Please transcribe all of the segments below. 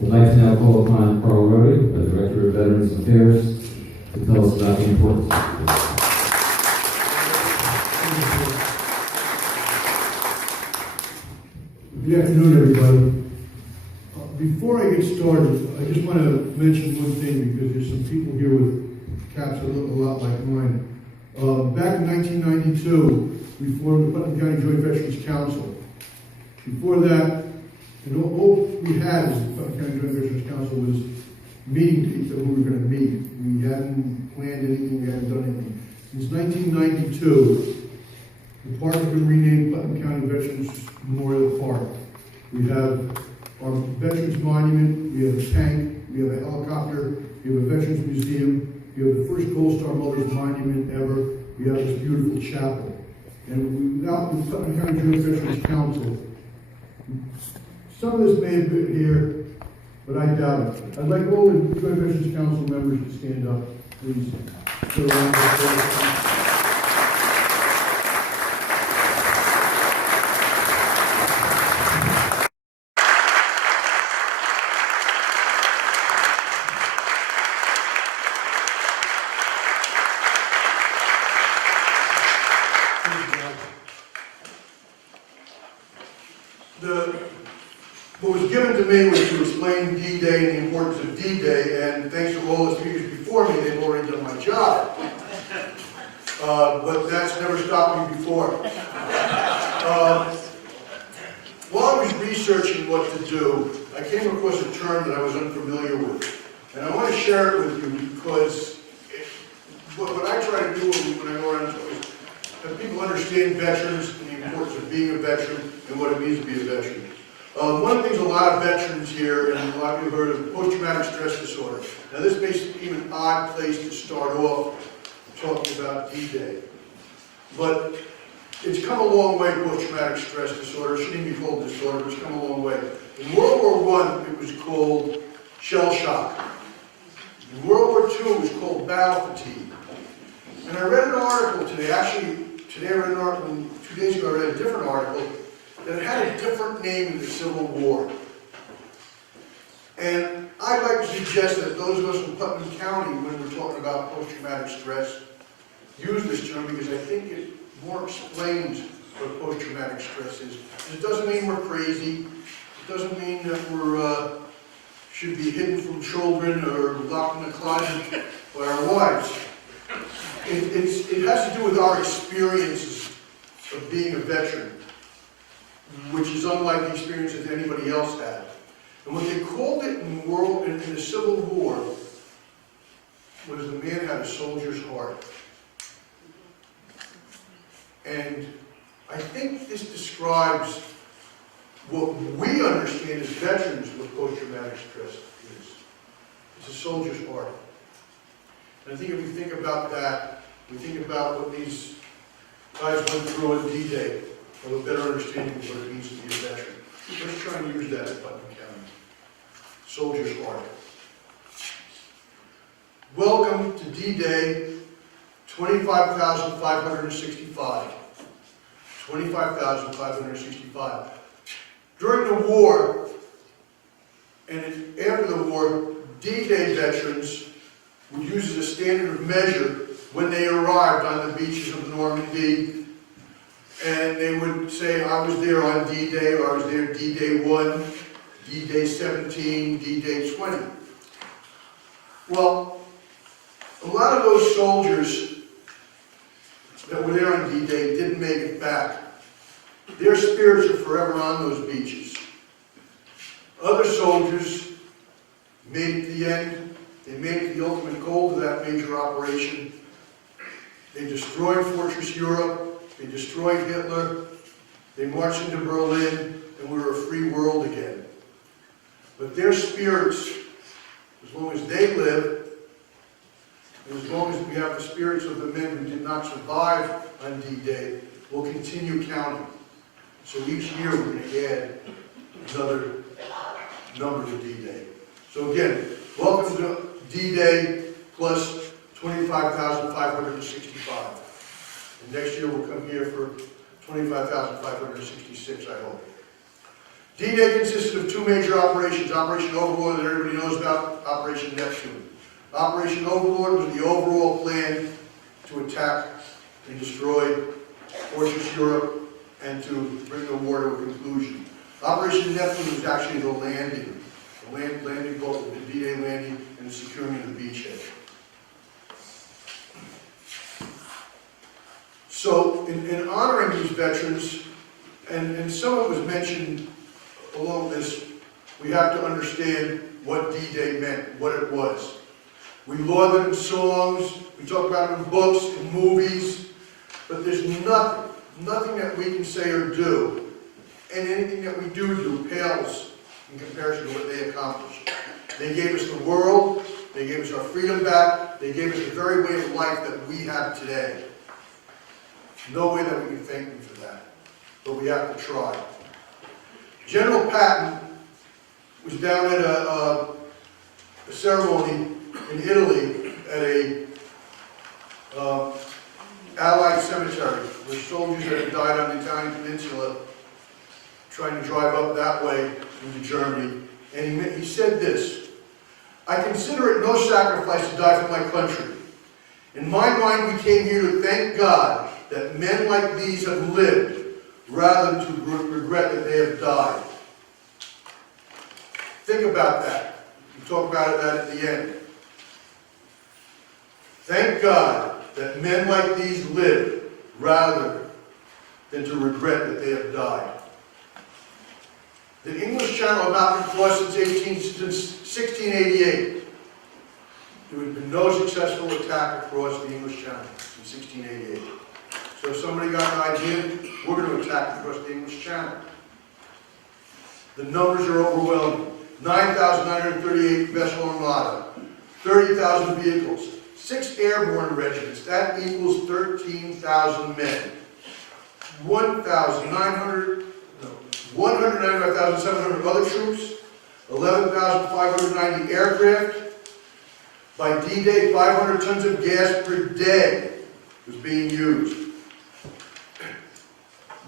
I'd like to now call upon Carl Rody, the Director of Veterans Affairs, to tell us about the importance of this. Good afternoon, everybody. Before I get started, I just want to mention one thing because there's some people here with caps that look a lot like mine. Back in 1992, we formed the Putnam County Joint Veterans Council. Before that, and all we had as the Putnam County Joint Veterans Council was meeting dates that we were going to meet. We hadn't planned anything, we hadn't done anything. Since 1992, the park has been renamed Putnam County Veterans Memorial Park. We have our Veterans Monument, we have a tank, we have a helicopter, we have a Veterans Museum, we have the first Gold Star Mothers Monument ever, we have this beautiful chapel. And without the Putnam County Joint Veterans Council, some of this may have been here, but I doubt it. I'd like all the Joint Veterans Council members to stand up, please. What was given to me was to explain D-Day and the importance of D-Day, and thanks to all the speakers before me, they've already done my job. But that's never stopped me before. While I was researching what to do, I came across a term that I was unfamiliar with. And I want to share it with you because what I try to do when I go around is have people understand veterans and the importance of being a veteran and what it means to be a veteran. One of the things a lot of veterans here, and a lot of you have heard of post-traumatic stress disorder. Now this may seem an odd place to start off talking about D-Day. But it's come a long way, post-traumatic stress disorder. It shouldn't even be called disorder, but it's come a long way. In World War I, it was called shell shock. In World War II, it was called battle fatigue. And I read an article today, today I read an article, 2 days ago I read a different article, that had a different name in the Civil War. And I'd like to suggest that those of us from Putnam County, when we're talking about post-traumatic stress, use this term because I think it more explains what post-traumatic stress is. It doesn't mean we're crazy. It doesn't mean that we should be hidden from children or locked in a closet by our wives. It has to do with our experiences of being a veteran, which is unlike the experience that anybody else had. And what they called it in the Civil War was the man had a soldier's heart. And I think this describes what we understand as veterans what post-traumatic stress is. It's a soldier's heart. And I think if we think about that, we think about what these guys went through on D-Day, have a better understanding of what it means to be a veteran. Let's try and use that at Putnam County. Soldier's heart. Welcome to D-Day 25,565. 25,565. During the war, and after the war, D-Day veterans would use as a standard of measure when they arrived on the beaches of Normandy. And they would say, I was there on D-Day, or I was there D-Day 1, D-Day 17, D-Day 20. Well, a lot of those soldiers that were there on D-Day didn't make it back. Their spirits are forever on those beaches. Other soldiers made it to the end. They made it to the ultimate goal of that major operation. They destroyed Fortress Europe. They destroyed Hitler, they marched into Berlin, and we were a free world again. But their spirits, as long as they live, and as long as we have the spirits of the men who did not survive on D-Day, will continue counting. So each year we're going to add another number to D-Day. So again, welcome to D-Day plus 25,565. And next year we'll come here for 25,566, I hope. D-Day consisted of two major operations, Operation Overlord that everybody knows about, Operation Neptune. Operation Overlord was the overall plan to attack and destroy Fortress Europe and to bring the war to a conclusion. Operation Neptune was actually the landing boat, the D-Day landing, and the securing of the beachhead. So, in honoring these veterans, and some of it was mentioned along this, we have to understand what D-Day meant, what it was. We laud it in songs, we talk about it in books, in movies, but there's nothing that we can say or do, and anything that we do pales in comparison to what they accomplished. They gave us the world, they gave us our freedom back, they gave us the very way of life that we have today. No way that we can thank them for that, but we have to try. General Patton was down at a ceremony in Italy at a Allied cemetery where soldiers that had died on the Italian peninsula trying to drive up that way into Germany. And he said this, "I consider it no sacrifice to die for my country. In my mind, we came here to thank God that men like these have lived rather than to regret that they have died." Think about that. We talk about that at the end. Thank God that men like these live rather than to regret that they have died. The English Channel had not been crossed since 1688. There has been no successful attack across the English Channel since 1688. So if somebody got an idea, we're going to attack across the English Channel. The numbers are overwhelming. 9,938 vessel armada, 30,000 vehicles, 6 airborne regiments, that equals 13,000 men. 195,700 other troops, 11,590 aircraft. By D-Day, 500 tons of gas per day was being used.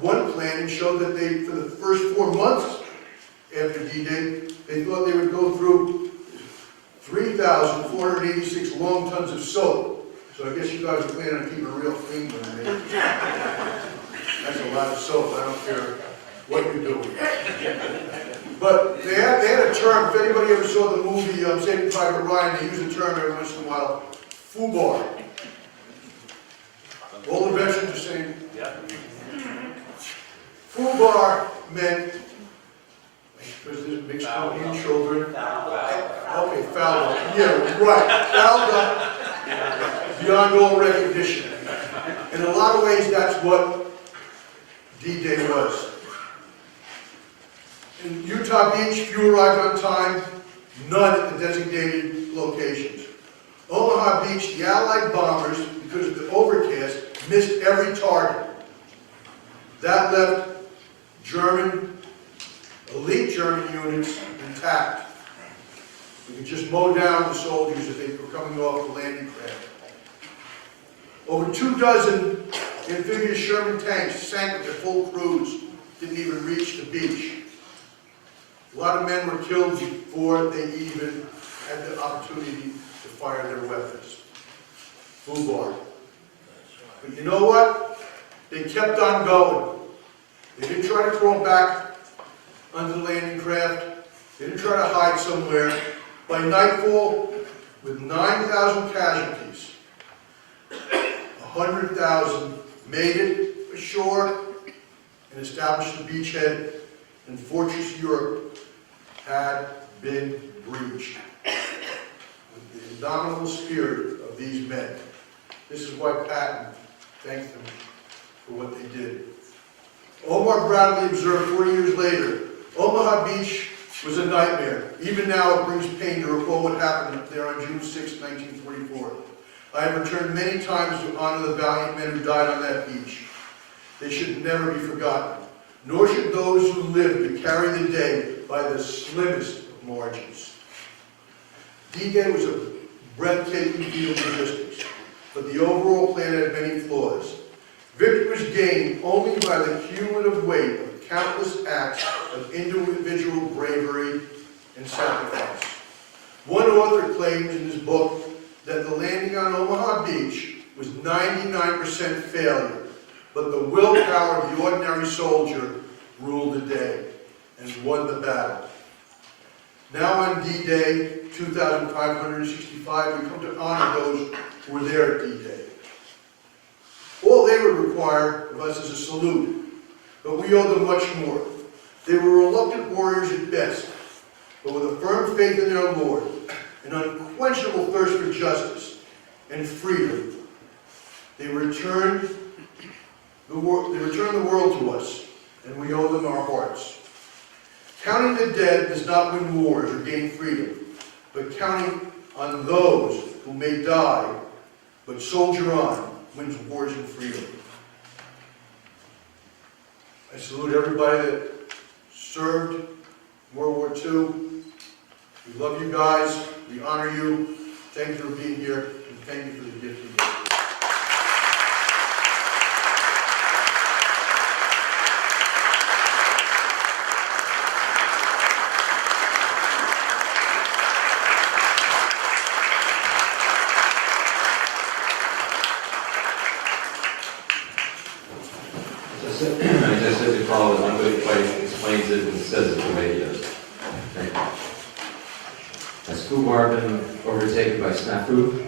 One planning showed that they, for the first 4 months after D-Day, they thought they would go through 3,486 long tons of soap. So I guess you guys are planning on keeping it real clean when they make it. That's a lot of soap. I don't care what you're doing. But they had a term, if anybody ever saw the movie Saving Private Ryan, they use the term every once in a while, FUBAR. All the veterans are saying, FUBAR meant, because there's mixed company children. Okay, fouled up. Yeah, right. Fouled up beyond all recognition. In a lot of ways, that's what D-Day was. In Utah Beach, few arrived on time, none at the designated locations. Omaha Beach, the Allied bombers, because of the overcast, missed every target. That left elite German units intact. We could just mow down the soldiers if they were coming off the landing craft. Over 24 amphibious Sherman tanks sank with their full crews, didn't even reach the beach. A lot of men were killed before they even had the opportunity to fire their weapons. FUBAR. But you know what? They kept on going. They didn't try to crawl back under the landing craft. They didn't try to hide somewhere. By nightfall, with 9,000 casualties, 100,000 made it ashore and established the beachhead, and Fortress Europe had been breached. With the indomitable spirit of these men. This is why Patton thanked them for what they did. Omar Bradley observed 40 years later, Omaha Beach was a nightmare. Even now it brings pain to recall what happened there on June 6, 1944. I have returned many times to honor the valiant men who died on that beach. They should never be forgotten, nor should those who live to carry the day by the slimmest of margins. D-Day was a breathtaking feat of logistics, but the overall plan had many flaws. Victory was gained only by the cumulative weight of countless acts of individual bravery and sacrifice. One author claims in his book that the landing on Omaha Beach was 99% failure, but the willpower of the ordinary soldier ruled the day and won the battle. Now on D-Day 2565, we come to honor those who were there at D-Day. All they would require of us is a salute, but we owe them much more. They were reluctant warriors at best, but with a firm faith in their Lord, an unquenchable thirst for justice and freedom, they returned the world to us, and we owe them our hearts. Counting the dead does not win wars or gain freedom, but counting on those who may die but soldier on wins wars and freedom. I salute everybody that served in World War II. We love you guys. We honor you. Thank you for being here, and thank you for the gift you gave. I just said to Carl that one good place explains it and says it the way he does. Thank you. Has FUBAR been overtaken by snafu?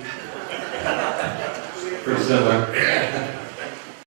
Pretty similar.